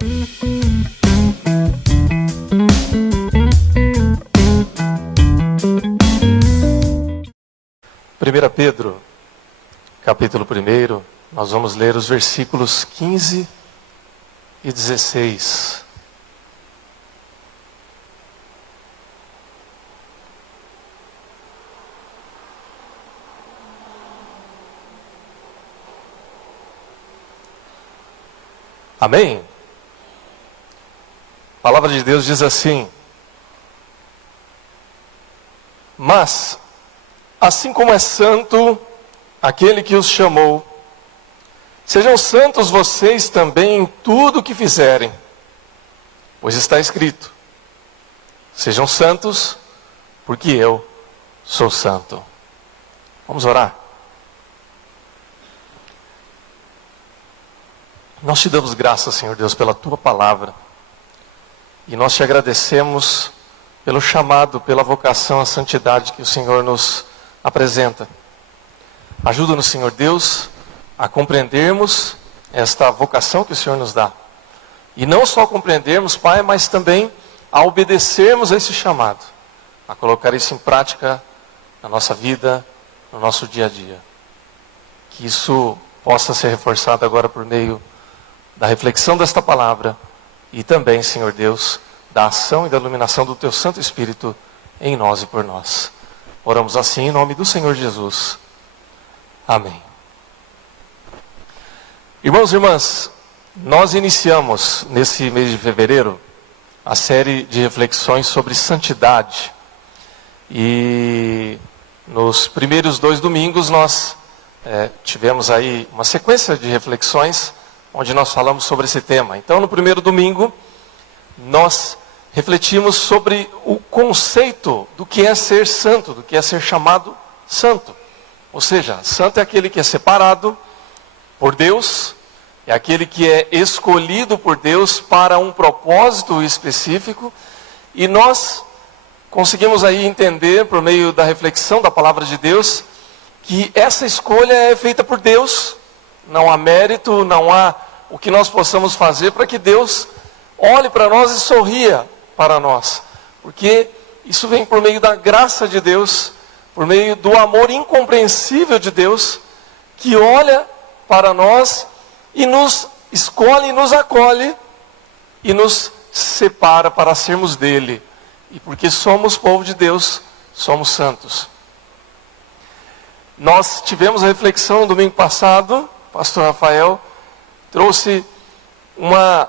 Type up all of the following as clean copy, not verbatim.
1 Pedro, capítulo 1, nós vamos ler os versículos 15 e 16. Amém? A palavra de Deus diz assim: mas, assim como é santo aquele que os chamou, sejam santos vocês também em tudo o que fizerem, pois está escrito: sejam santos, porque eu sou santo. Vamos orar? Nós te damos graças, Senhor Deus, pela Tua palavra. E nós te agradecemos pelo chamado, pela vocação à santidade que o Senhor nos apresenta. Ajuda-nos, Senhor Deus, a compreendermos esta vocação que o Senhor nos dá. E não só compreendermos, Pai, mas também a obedecermos a esse chamado. A colocar isso em prática na nossa vida, no nosso dia a dia. Que isso possa ser reforçado agora por meio da reflexão desta palavra e também, Senhor Deus, da ação e da iluminação do Teu Santo Espírito em nós e por nós. Oramos assim em nome do Senhor Jesus. Amém. Irmãos e irmãs, nós iniciamos nesse mês de fevereiro a série de reflexões sobre santidade. E nos primeiros 2 domingos nós tivemos aí uma sequência de reflexões onde nós falamos sobre esse tema. Então, no primeiro domingo, nós refletimos sobre o conceito do que é ser santo, do que é ser chamado santo. Ou seja, santo é aquele que é separado por Deus, é aquele que é escolhido por Deus para um propósito específico. E nós conseguimos aí entender, por meio da reflexão da palavra de Deus, que essa escolha é feita por Deus. Não há mérito, não há o que nós possamos fazer para que Deus olhe para nós e sorria para nós. Porque isso vem por meio da graça de Deus, por meio do amor incompreensível de Deus, que olha para nós e nos escolhe, nos acolhe e nos separa para sermos dele. E porque somos povo de Deus, somos santos. Nós tivemos a reflexão no domingo passado. Pastor Rafael trouxe uma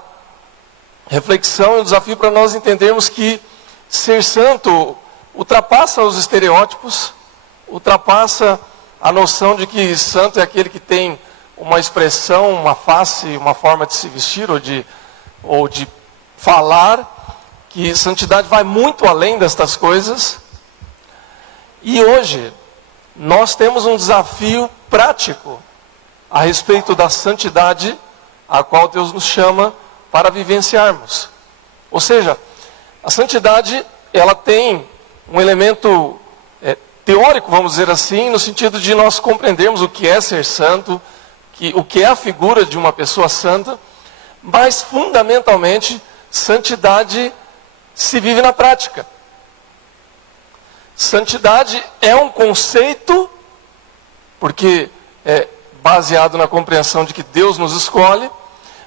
reflexão e um desafio para nós entendermos que ser santo ultrapassa os estereótipos, ultrapassa a noção de que santo é aquele que tem uma expressão, uma face, uma forma de se vestir ou de falar, que santidade vai muito além destas coisas. E hoje nós temos um desafio prático a respeito da santidade a qual Deus nos chama para vivenciarmos. Ou seja, a santidade, ela tem um elemento teórico, vamos dizer assim, no sentido de nós compreendermos o que é ser santo, o que é a figura de uma pessoa santa, mas fundamentalmente, santidade se vive na prática. Santidade é um conceito, porque baseado na compreensão de que Deus nos escolhe,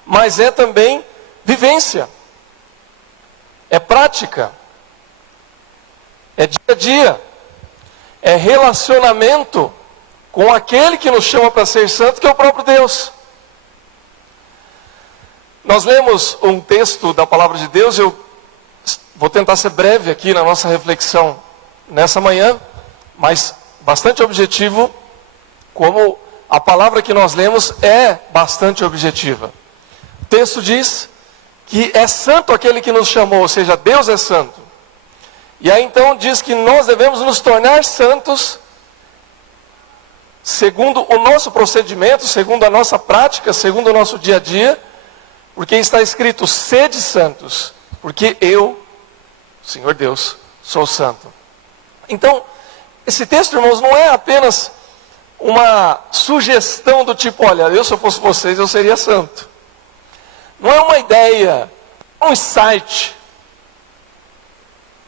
mas é também vivência, é prática, é dia a dia, é relacionamento com aquele que nos chama para ser santo, que é o próprio Deus. Nós lemos um texto da palavra de Deus, eu vou tentar ser breve aqui na nossa reflexão nessa manhã, mas bastante objetivo, como a palavra que nós lemos é bastante objetiva. O texto diz que é santo aquele que nos chamou, ou seja, Deus é santo. E aí então diz que nós devemos nos tornar santos segundo o nosso procedimento, segundo a nossa prática, segundo o nosso dia a dia, porque está escrito: sede santos, porque eu, Senhor Deus, sou santo. Então, esse texto, irmãos, não é apenas uma sugestão do tipo: olha, se eu fosse vocês, eu seria santo. Não é uma ideia, é um insight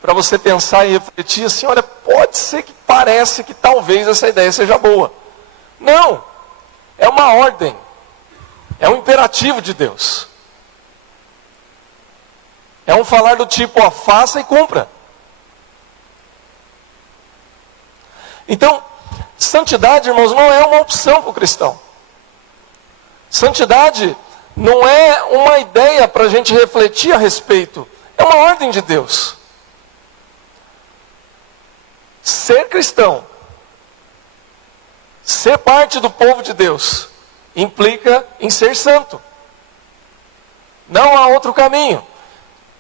para você pensar e refletir assim, olha, pode ser que parece que talvez essa ideia seja boa. Não, é uma ordem, é um imperativo de Deus. É um falar do tipo, ó, faça e cumpra. Então, santidade, irmãos, não é uma opção para o cristão. Santidade não é uma ideia para a gente refletir a respeito. É uma ordem de Deus. Ser cristão, ser parte do povo de Deus, implica em ser santo. Não há outro caminho.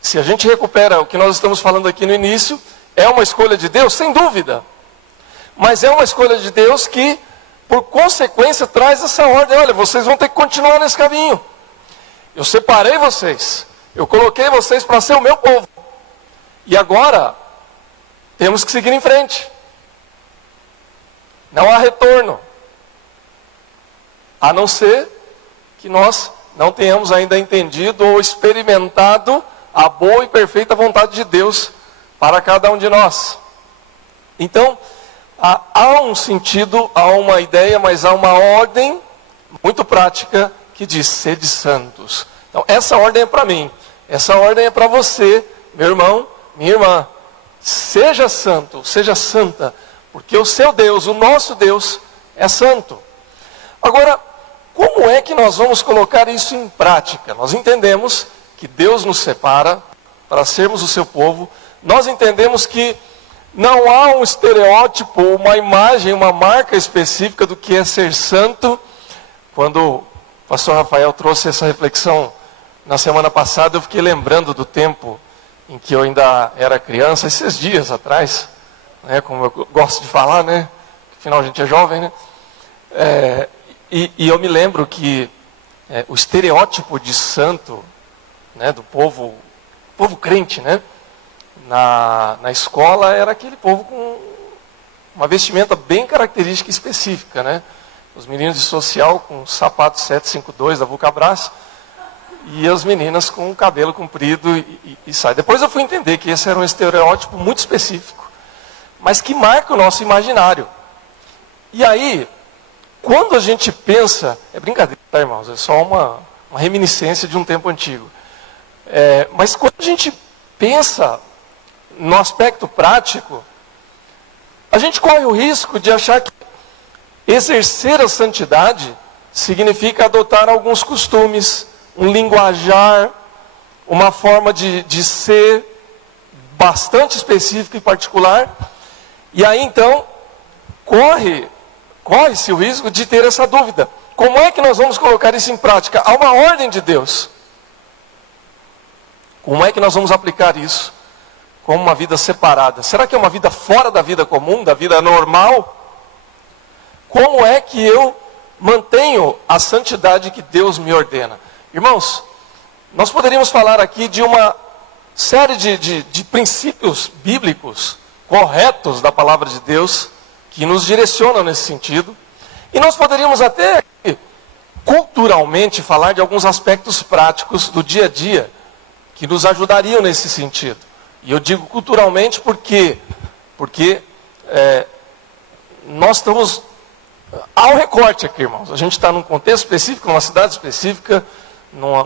Se a gente recupera o que nós estamos falando aqui no início, é uma escolha de Deus, sem dúvida. Mas é uma escolha de Deus que, por consequência, traz essa ordem. Olha, vocês vão ter que continuar nesse caminho. Eu separei vocês. Eu coloquei vocês para ser o meu povo. E agora, temos que seguir em frente. Não há retorno. A não ser que nós não tenhamos ainda entendido ou experimentado a boa e perfeita vontade de Deus para cada um de nós. Então, há um sentido, há uma ideia, mas há uma ordem muito prática que diz, sede santos. Então, essa ordem é para mim. Essa ordem é para você, meu irmão, minha irmã. Seja santo, seja santa, porque o seu Deus, o nosso Deus, é santo. Agora, como é que nós vamos colocar isso em prática? Nós entendemos que Deus nos separa para sermos o seu povo. Nós entendemos que não há um estereótipo, uma imagem, uma marca específica do que é ser santo. Quando o pastor Rafael trouxe essa reflexão na semana passada, eu fiquei lembrando do tempo em que eu ainda era criança, esses dias atrás, né, como eu gosto de falar, né, afinal a gente é jovem, né, e eu me lembro que o estereótipo de santo, né, do povo crente, né, na escola era aquele povo com uma vestimenta bem característica e específica, né, os meninos de social com sapato 752 da Vulcabras, e as meninas com o cabelo comprido e sai. Depois eu fui entender que esse era um estereótipo muito específico, mas que marca o nosso imaginário. E aí, quando a gente pensa, é brincadeira, tá, irmãos? É só uma reminiscência de um tempo antigo. Mas quando a gente pensa no aspecto prático, a gente corre o risco de achar que exercer a santidade significa adotar alguns costumes, um linguajar, uma forma de ser bastante específica e particular. E aí então, corre-se o risco de ter essa dúvida. Como é que nós vamos colocar isso em prática? Há uma ordem de Deus. Como é que nós vamos aplicar isso como uma vida separada? Será que é uma vida fora da vida comum, da vida normal? Como é que eu mantenho a santidade que Deus me ordena? Irmãos, nós poderíamos falar aqui de uma série de princípios bíblicos corretos da palavra de Deus que nos direcionam nesse sentido. E nós poderíamos até culturalmente falar de alguns aspectos práticos do dia a dia que nos ajudariam nesse sentido. E eu digo culturalmente porque nós estamos ao recorte aqui, irmãos. A gente está num contexto específico, numa cidade específica,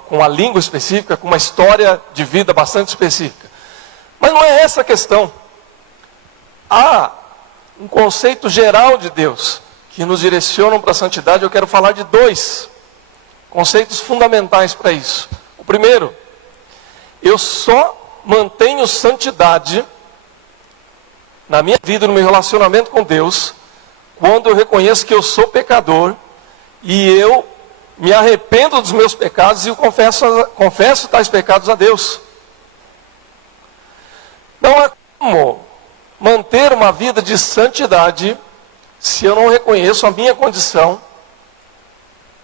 com uma língua específica, com uma história de vida bastante específica. Mas não é essa a questão. Há um conceito geral de Deus que nos direcionam para a santidade. Eu quero falar de dois conceitos fundamentais para isso. O primeiro, eu só mantenho santidade na minha vida, no meu relacionamento com Deus, quando eu reconheço que eu sou pecador e eu me arrependo dos meus pecados e eu confesso tais pecados a Deus. Não há como manter uma vida de santidade se eu não reconheço a minha condição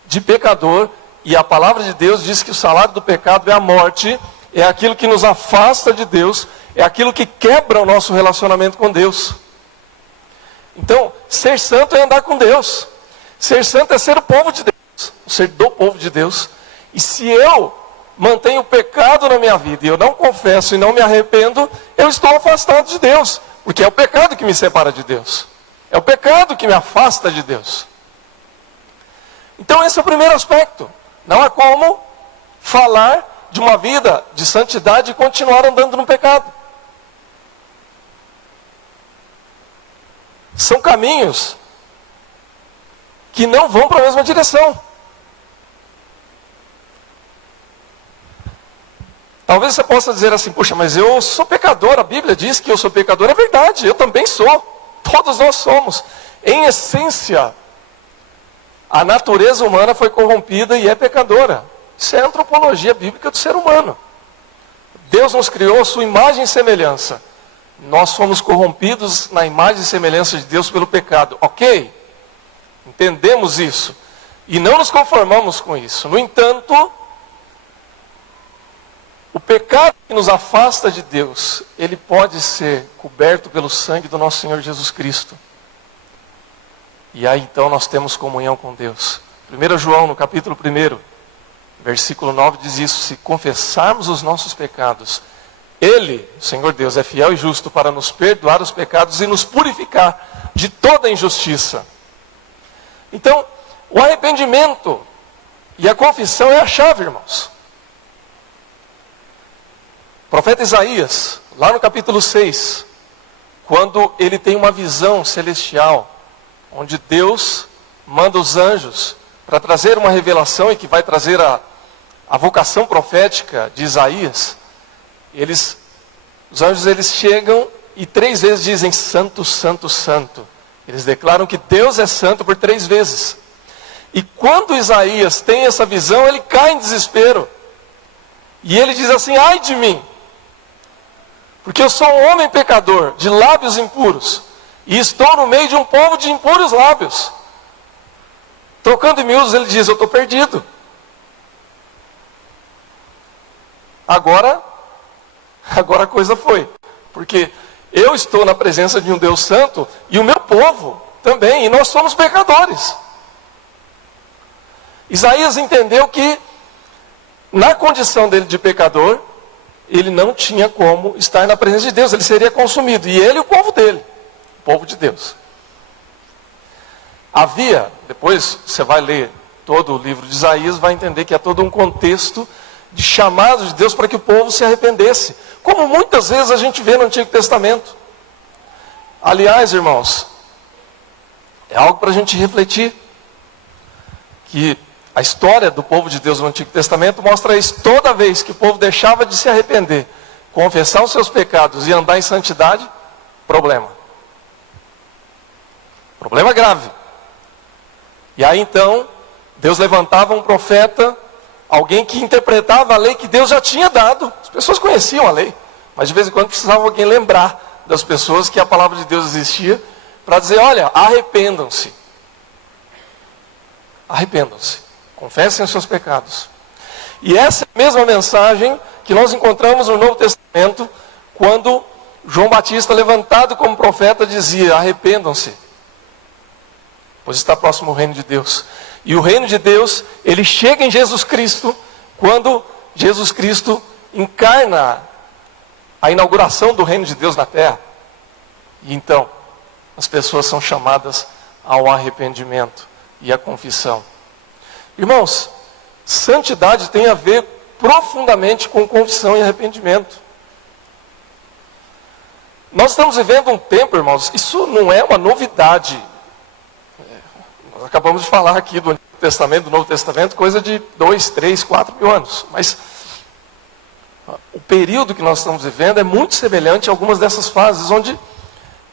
de pecador. E a palavra de Deus diz que o salário do pecado é a morte, é aquilo que nos afasta de Deus, é aquilo que quebra o nosso relacionamento com Deus. Então, ser santo é andar com Deus. Ser santo é ser o povo de Deus, ser do povo de Deus. E se eu mantém o pecado na minha vida e eu não confesso e não me arrependo, eu estou afastado de Deus. Porque é o pecado que me separa de Deus. É o pecado que me afasta de Deus. Então esse é o primeiro aspecto. Não há como falar de uma vida de santidade e continuar andando no pecado. São caminhos que não vão para a mesma direção. Talvez você possa dizer assim, puxa, mas eu sou pecador, a Bíblia diz que eu sou pecador. É verdade, eu também sou. Todos nós somos. Em essência, a natureza humana foi corrompida e é pecadora. Isso é a antropologia bíblica do ser humano. Deus nos criou a sua imagem e semelhança. Nós fomos corrompidos na imagem e semelhança de Deus pelo pecado. Ok? Entendemos isso. E não nos conformamos com isso. No entanto, o pecado que nos afasta de Deus, ele pode ser coberto pelo sangue do nosso Senhor Jesus Cristo. E aí então nós temos comunhão com Deus. 1 João, no capítulo 1, versículo 9, diz isso: se confessarmos os nossos pecados, Ele, o Senhor Deus, é fiel e justo para nos perdoar os pecados e nos purificar de toda injustiça. Então, o arrependimento e a confissão é a chave, irmãos. O profeta Isaías, lá no capítulo 6, quando ele tem uma visão celestial, onde Deus manda os anjos para trazer uma revelação e que vai trazer a vocação profética de Isaías, os anjos eles chegam e 3 vezes dizem santo, santo, santo. Eles declaram que Deus é santo por 3 vezes. E quando Isaías tem essa visão, ele cai em desespero. E ele diz assim, ai de mim, porque eu sou um homem pecador, de lábios impuros, e estou no meio de um povo de impuros lábios. Trocando em miúdos, ele diz, eu estou perdido. Agora a coisa foi. Porque eu estou na presença de um Deus santo, e o meu povo também, e nós somos pecadores. Isaías entendeu que, na condição dele de pecador, ele não tinha como estar na presença de Deus, ele seria consumido. E ele e o povo dele, o povo de Deus. Havia, depois você vai ler todo o livro de Isaías, vai entender que há todo um contexto de chamado de Deus para que o povo se arrependesse. Como muitas vezes a gente vê no Antigo Testamento. Aliás, irmãos, é algo para a gente refletir. Que a história do povo de Deus no Antigo Testamento mostra isso. Toda vez que o povo deixava de se arrepender, confessar os seus pecados e andar em santidade, problema. Problema grave. E aí então, Deus levantava um profeta, alguém que interpretava a lei que Deus já tinha dado. As pessoas conheciam a lei, mas de vez em quando precisava alguém lembrar das pessoas que a palavra de Deus existia, para dizer, olha, arrependam-se. Arrependam-se. Confessem os seus pecados. E essa é a mesma mensagem que nós encontramos no Novo Testamento, quando João Batista, levantado como profeta, dizia, arrependam-se, pois está próximo o reino de Deus. E o reino de Deus, ele chega em Jesus Cristo, quando Jesus Cristo encarna a inauguração do reino de Deus na terra. E então, as pessoas são chamadas ao arrependimento e à confissão. Irmãos, santidade tem a ver profundamente com confissão e arrependimento. Nós estamos vivendo um tempo, irmãos, isso não é uma novidade. Nós acabamos de falar aqui do Antigo Testamento, do Novo Testamento, coisa de 2, 3, 4 mil anos. Mas o período que nós estamos vivendo é muito semelhante a algumas dessas fases, onde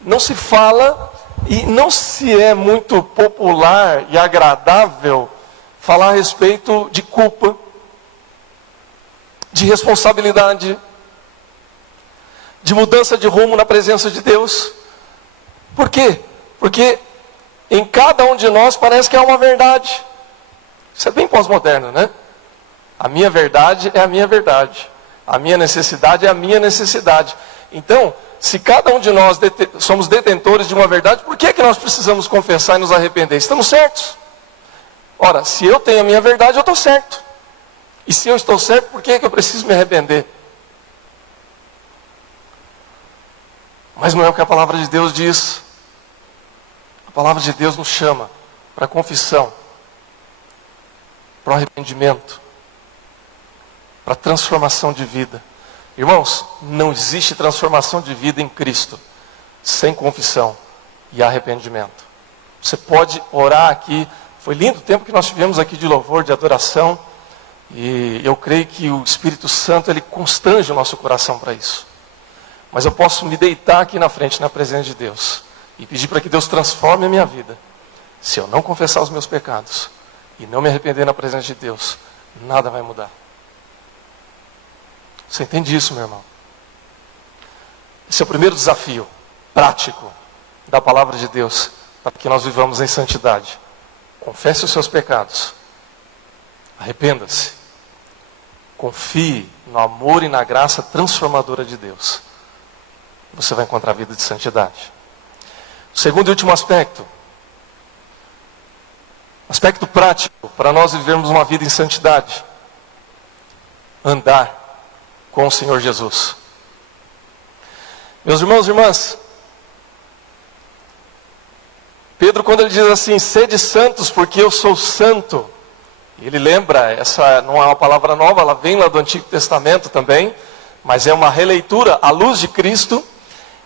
não se fala e não se é muito popular e agradável falar a respeito de culpa, de responsabilidade, de mudança de rumo na presença de Deus. Por quê? Porque em cada um de nós parece que há uma verdade. Isso é bem pós-moderno, né? A minha verdade é a minha verdade. A minha necessidade é a minha necessidade. Então, se cada um de nós somos detentores de uma verdade, por que é que nós precisamos confessar e nos arrepender? Estamos certos. Ora, se eu tenho a minha verdade, eu estou certo. E se eu estou certo, por que eu preciso me arrepender? Mas não é o que a palavra de Deus diz. A palavra de Deus nos chama para a confissão, para o arrependimento, para a transformação de vida. Irmãos, não existe transformação de vida em Cristo sem confissão e arrependimento. Você pode orar aqui. Foi lindo o tempo que nós tivemos aqui de louvor, de adoração. E eu creio que o Espírito Santo, ele constrange o nosso coração para isso. Mas eu posso me deitar aqui na frente, na presença de Deus, e pedir para que Deus transforme a minha vida. Se eu não confessar os meus pecados e não me arrepender na presença de Deus, nada vai mudar. Você entende isso, meu irmão? Esse é o primeiro desafio prático da palavra de Deus, para que nós vivamos em santidade. Confesse os seus pecados. Arrependa-se. Confie no amor e na graça transformadora de Deus. Você vai encontrar a vida de santidade. O segundo e último aspecto. Aspecto prático para nós vivermos uma vida em santidade. Andar com o Senhor Jesus. Meus irmãos e irmãs, Pedro, quando ele diz assim, sede santos porque eu sou santo, ele lembra, essa não é uma palavra nova, ela vem lá do Antigo Testamento também, mas é uma releitura à luz de Cristo.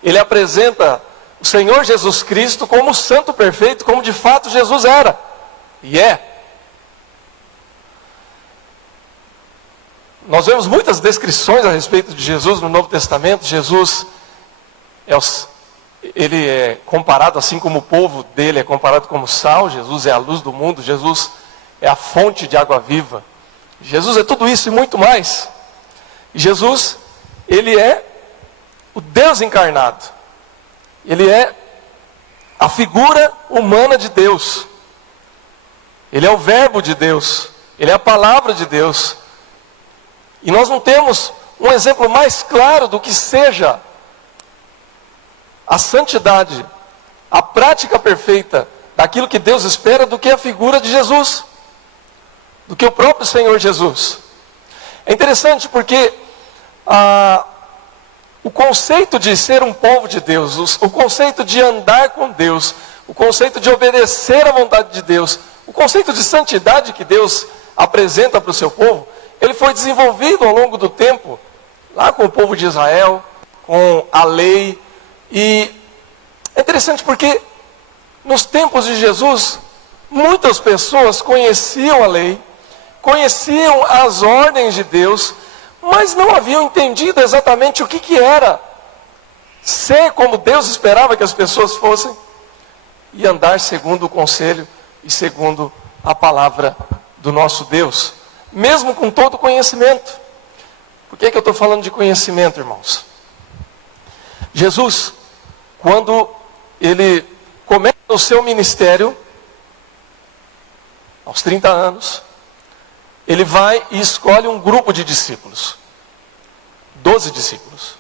Ele apresenta o Senhor Jesus Cristo como santo perfeito, como de fato Jesus era, e é. Nós vemos muitas descrições a respeito de Jesus no Novo Testamento. Jesus, ele é comparado, assim como o povo dele é comparado como sal. Jesus é a luz do mundo, Jesus é a fonte de água viva. Jesus é tudo isso e muito mais. E Jesus, ele é o Deus encarnado. Ele é a figura humana de Deus. Ele é o verbo de Deus. Ele é a palavra de Deus. E nós não temos um exemplo mais claro do que seja a santidade, a prática perfeita daquilo que Deus espera, do que a figura de Jesus, do que o próprio Senhor Jesus. É interessante porque o conceito de ser um povo de Deus, o conceito de andar com Deus, o conceito de obedecer à vontade de Deus, o conceito de santidade que Deus apresenta para o seu povo, ele foi desenvolvido ao longo do tempo, lá com o povo de Israel, com a lei. E é interessante porque nos tempos de Jesus, muitas pessoas conheciam a lei, conheciam as ordens de Deus, mas não haviam entendido exatamente o que era ser como Deus esperava que as pessoas fossem, e andar segundo o conselho e segundo a palavra do nosso Deus, mesmo com todo o conhecimento. Por que eu estou falando de conhecimento, irmãos? Jesus, quando ele começa o seu ministério, aos 30 anos, ele vai e escolhe um grupo de discípulos. 12 discípulos.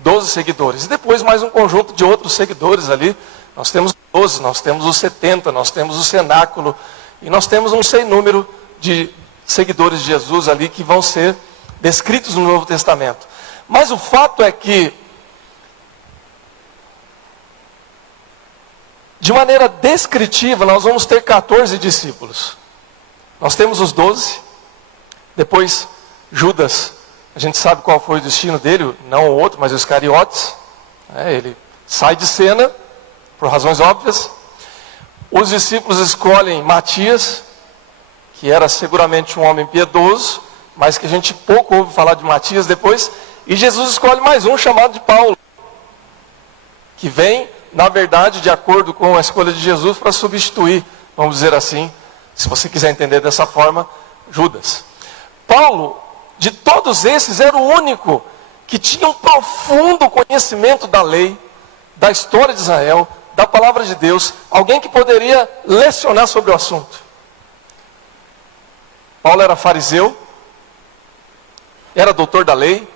12 seguidores. E depois mais um conjunto de outros seguidores ali. Nós temos 12, nós temos os 70, nós temos o cenáculo. E nós temos um sem número de seguidores de Jesus ali que vão ser descritos no Novo Testamento. Mas o fato é que, de maneira descritiva, nós vamos ter 14 discípulos. Nós temos os 12, depois Judas, a gente sabe qual foi o destino dele, não o outro, mas os Iscariotes. Ele sai de cena, por razões óbvias. Os discípulos escolhem Matias, que era seguramente um homem piedoso, mas que a gente pouco ouve falar de Matias depois. E Jesus escolhe mais um, chamado de Paulo, que vem, na verdade, de acordo com a escolha de Jesus, para substituir, vamos dizer assim, se você quiser entender dessa forma, Judas. Paulo, de todos esses, era o único que tinha um profundo conhecimento da lei, da história de Israel, da palavra de Deus, alguém que poderia lecionar sobre o assunto. Paulo era fariseu, era doutor da lei,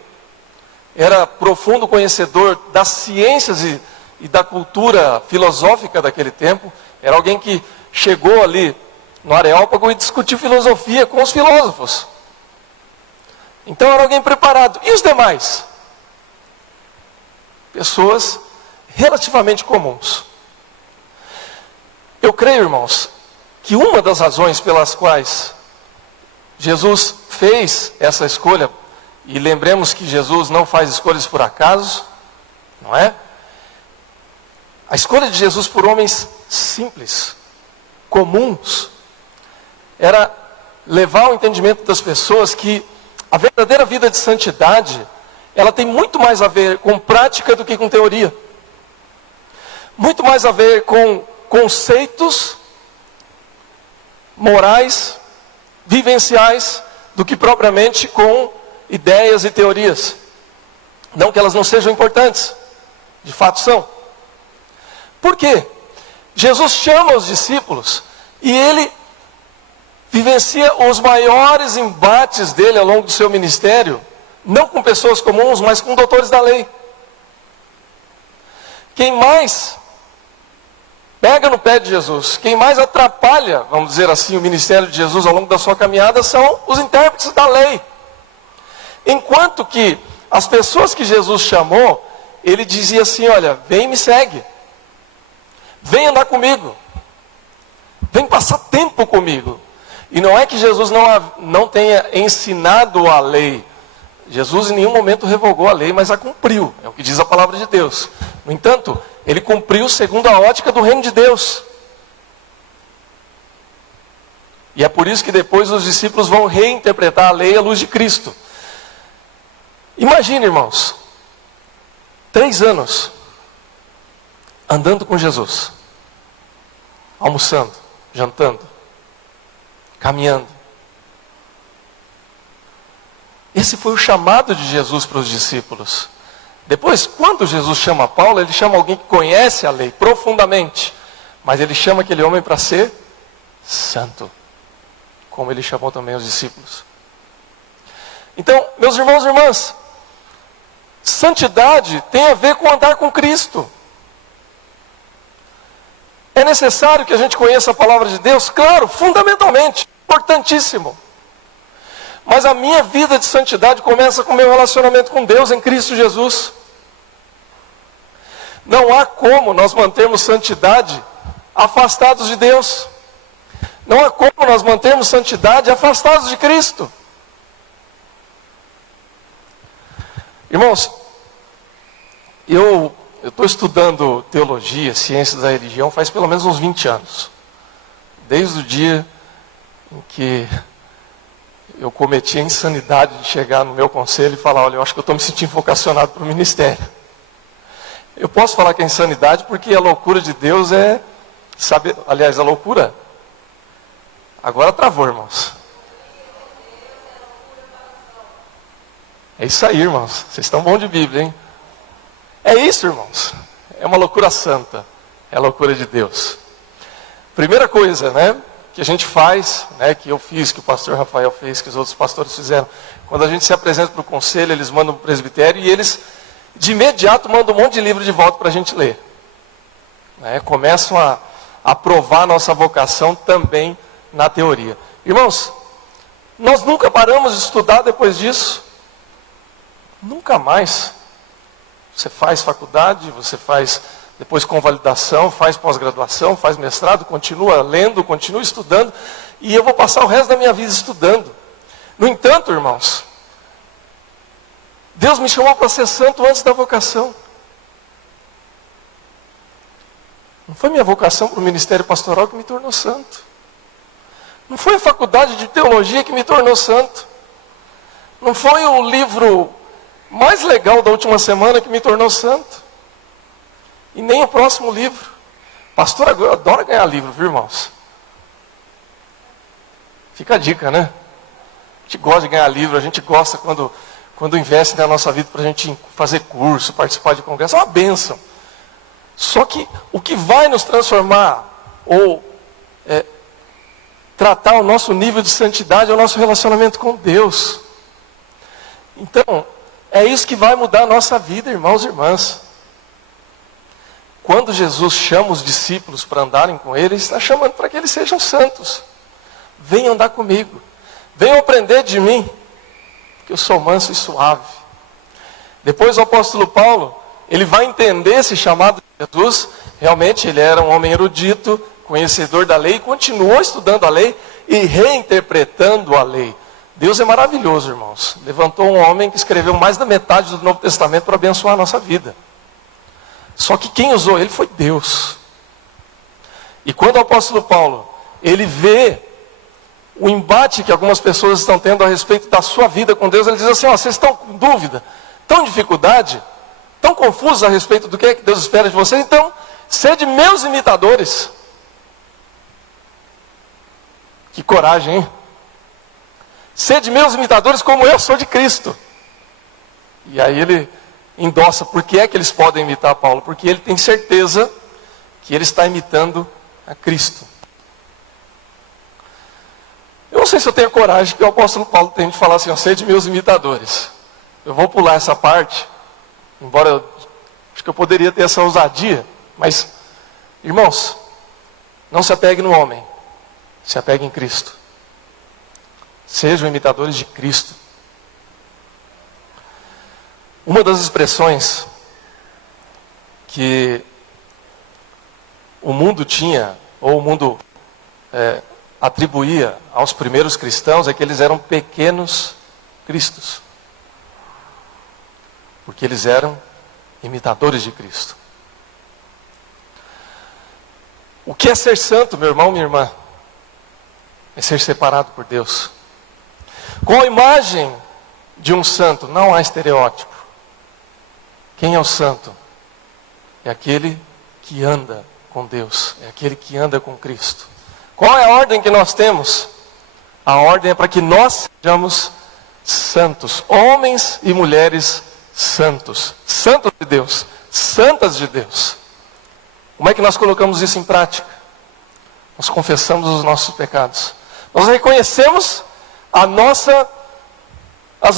era profundo conhecedor das ciências e da cultura filosófica daquele tempo. Era alguém que chegou ali no Areópago e discutiu filosofia com os filósofos. Então era alguém preparado. E os demais? Pessoas relativamente comuns. Eu creio, irmãos, que uma das razões pelas quais Jesus fez essa escolha, e lembremos que Jesus não faz escolhas por acaso, não é? A escolha de Jesus por homens simples, comuns, era levar ao entendimento das pessoas que a verdadeira vida de santidade, ela tem muito mais a ver com prática do que com teoria. Muito mais a ver com conceitos morais, vivenciais, do que propriamente com ideias e teorias. Não que elas não sejam importantes, de fato são. Por quê? Jesus chama os discípulos e ele vivencia os maiores embates dele ao longo do seu ministério, não com pessoas comuns, mas com doutores da lei. Quem mais pega no pé de Jesus, quem mais atrapalha, vamos dizer assim, o ministério de Jesus ao longo da sua caminhada são os intérpretes da lei. Enquanto que as pessoas que Jesus chamou, ele dizia assim: olha, vem e me segue. Vem andar comigo. Vem passar tempo comigo. E não é que Jesus não tenha ensinado a lei. Jesus em nenhum momento revogou a lei, mas a cumpriu. É o que diz a palavra de Deus. No entanto, ele cumpriu segundo a ótica do reino de Deus. E é por isso que depois os discípulos vão reinterpretar a lei à luz de Cristo. Imagine, irmãos, 3 anos andando com Jesus, almoçando, jantando, caminhando. Esse foi o chamado de Jesus para os discípulos. Depois, quando Jesus chama Paulo, ele chama alguém que conhece a lei profundamente, mas ele chama aquele homem para ser santo, como ele chamou também os discípulos. Então, meus irmãos e irmãs, santidade tem a ver com andar com Cristo. É necessário que a gente conheça a palavra de Deus? Claro, fundamentalmente, importantíssimo. Mas a minha vida de santidade começa com o meu relacionamento com Deus em Cristo Jesus. Não há como nós mantermos santidade afastados de Deus. Não há como nós mantermos santidade afastados de Cristo. Irmãos, eu estou estudando teologia, ciências da religião faz pelo menos uns 20 anos. Desde o dia em que eu cometi a insanidade de chegar no meu conselho e falar: olha, eu acho que eu estou me sentindo vocacionado para o ministério. Eu posso falar que é insanidade porque a loucura de Deus é saber. Aliás, a loucura agora travou, irmãos. É isso aí, irmãos. Vocês estão bons de Bíblia, hein? É isso, irmãos. É uma loucura santa. É a loucura de Deus. Primeira coisa, né, que a gente faz, né, que eu fiz, que o pastor Rafael fez, que os outros pastores fizeram. Quando a gente se apresenta para o conselho, eles mandam para o presbitério e eles, de imediato, mandam um monte de livro de volta para a gente ler. Né, começam a provar a nossa vocação também na teoria. Irmãos, nós nunca paramos de estudar depois disso. Nunca mais. Você faz faculdade, você faz depois convalidação, faz pós-graduação, faz mestrado, continua lendo, continua estudando, e eu vou passar o resto da minha vida estudando. No entanto, irmãos, Deus me chamou para ser santo antes da vocação. Não foi minha vocação para o ministério pastoral que me tornou santo. Não foi a faculdade de teologia que me tornou santo. Não foi o livro mais legal da última semana que me tornou santo. E nem o próximo livro. Pastor adora ganhar livro, viu, irmãos? Fica a dica, né? A gente gosta de ganhar livro, a gente gosta quando investe na nossa vida para a gente fazer curso, participar de congresso. É uma bênção. Só que o que vai nos transformar ou tratar o nosso nível de santidade é o nosso relacionamento com Deus. Então, é isso que vai mudar a nossa vida, irmãos e irmãs. Quando Jesus chama os discípulos para andarem com Ele, Ele está chamando para que eles sejam santos. Venham andar comigo. Venham aprender de mim. porque eu sou manso e suave. Depois o apóstolo Paulo, ele vai entender esse chamado de Jesus. Realmente ele era um homem erudito, conhecedor da lei, e continuou estudando a lei e reinterpretando a lei. Deus é maravilhoso, irmãos. Levantou um homem que escreveu mais da metade do Novo Testamento para abençoar a nossa vida. Só que quem usou ele foi Deus. E quando o apóstolo Paulo, ele vê o embate que algumas pessoas estão tendo a respeito da sua vida com Deus, ele diz assim: ó, vocês estão com dúvida, estão em dificuldade, estão confusos a respeito do que é que Deus espera de vocês, então, sede meus imitadores. Que coragem, hein? Sede meus imitadores como eu sou de Cristo. E aí ele endossa por que é que eles podem imitar Paulo, porque ele tem certeza que ele está imitando a Cristo. Eu não sei se eu tenho coragem que o apóstolo Paulo tem de falar assim: ó, sede meus imitadores. Eu vou pular essa parte, embora eu acho que eu poderia ter essa ousadia, mas, irmãos, não se apegue no homem, se apegue em Cristo. Sejam imitadores de Cristo. Uma das expressões que o mundo tinha, ou o mundo atribuía aos primeiros cristãos, é que eles eram pequenos cristos. Porque eles eram imitadores de Cristo. O que é ser santo, meu irmão, minha irmã? É ser separado por Deus. Com a imagem de um santo, não há estereótipo. Quem é o santo? É aquele que anda com Deus, é aquele que anda com Cristo. Qual é a ordem que nós temos? A ordem é para que nós sejamos santos, homens e mulheres santos, santos de Deus, santas de Deus. Como é que nós colocamos isso em prática? Nós confessamos os nossos pecados. Nós reconhecemos as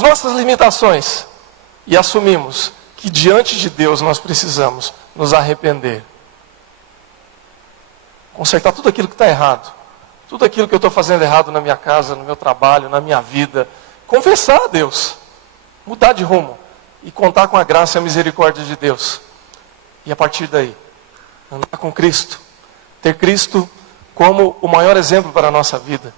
nossas limitações e assumimos que diante de Deus nós precisamos nos arrepender. Consertar tudo aquilo que está errado. Tudo aquilo que eu estou fazendo errado na minha casa, no meu trabalho, na minha vida. Confessar a Deus. Mudar de rumo. E contar com a graça e a misericórdia de Deus. E a partir daí, andar com Cristo. Ter Cristo como o maior exemplo para a nossa vida.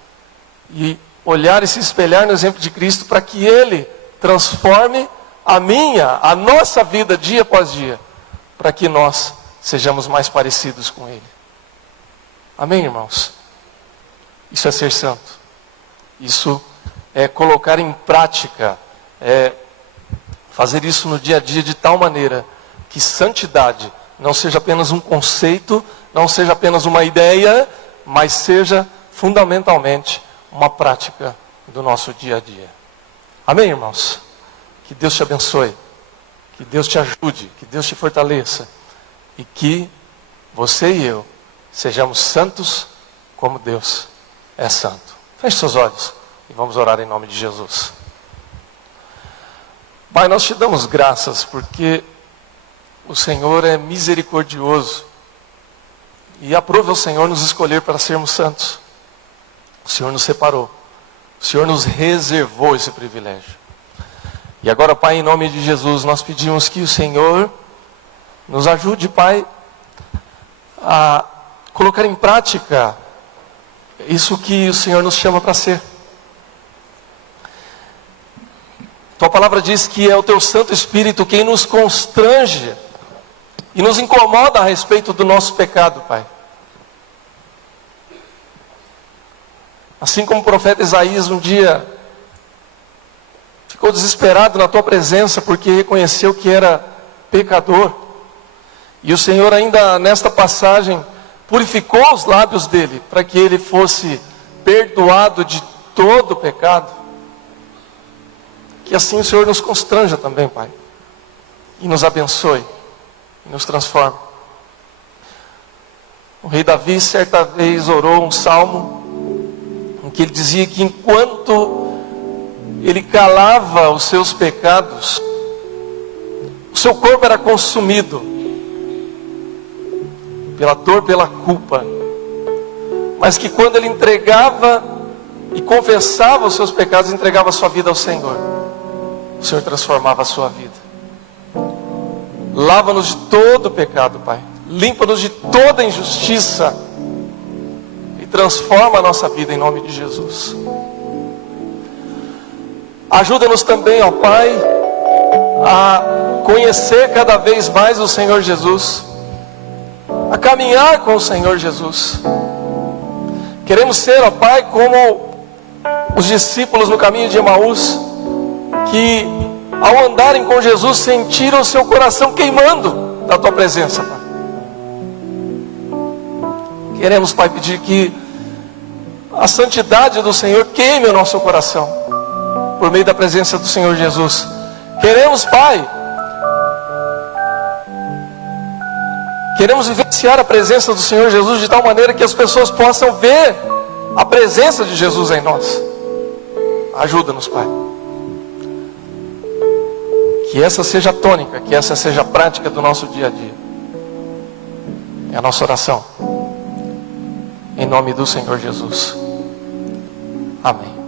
E olhar e se espelhar no exemplo de Cristo para que Ele transforme a nossa vida dia após dia. Para que nós sejamos mais parecidos com Ele. Amém, irmãos? Isso é ser santo. Isso é colocar em prática, fazer isso no dia a dia de tal maneira que santidade não seja apenas um conceito, não seja apenas uma ideia, mas seja fundamentalmente uma prática do nosso dia a dia. Amém, irmãos? Que Deus te abençoe, que Deus te ajude, que Deus te fortaleça e que você e eu sejamos santos como Deus é santo. Feche seus olhos e vamos orar em nome de Jesus. Pai, nós te damos graças porque o Senhor é misericordioso e aprove ao Senhor nos escolher para sermos santos. O Senhor nos separou, o Senhor nos reservou esse privilégio. E agora, Pai, em nome de Jesus, nós pedimos que o Senhor nos ajude, Pai, a colocar em prática isso que o Senhor nos chama para ser. Tua palavra diz que é o Teu Santo Espírito quem nos constrange e nos incomoda a respeito do nosso pecado, Pai. Assim como o profeta Isaías um dia ficou desesperado na Tua presença porque reconheceu que era pecador. E o Senhor ainda nesta passagem purificou os lábios dele para que ele fosse perdoado de todo o pecado. Que assim o Senhor nos constranja também, Pai. E nos abençoe. E nos transforme. O rei Davi certa vez orou um salmo em que ele dizia que enquanto ele calava os seus pecados, o seu corpo era consumido pela dor, pela culpa, mas que quando ele entregava e confessava os seus pecados, entregava a sua vida ao Senhor, o Senhor transformava a sua vida. Lava-nos de todo pecado, Pai. Limpa-nos de toda injustiça. E transforma a nossa vida em nome de Jesus. Ajuda-nos também, ó Pai, a conhecer cada vez mais o Senhor Jesus. A caminhar com o Senhor Jesus. Queremos ser, ó Pai, como os discípulos no caminho de Emaús, que ao andarem com Jesus sentiram o seu coração queimando da Tua presença, Pai. Queremos, Pai, pedir que a santidade do Senhor queime o nosso coração por meio da presença do Senhor Jesus. Queremos, Pai, queremos vivenciar a presença do Senhor Jesus de tal maneira que as pessoas possam ver a presença de Jesus em nós. Ajuda-nos, Pai. Que essa seja a tônica, que essa seja a prática do nosso dia a dia. É a nossa oração. Em nome do Senhor Jesus. Amém.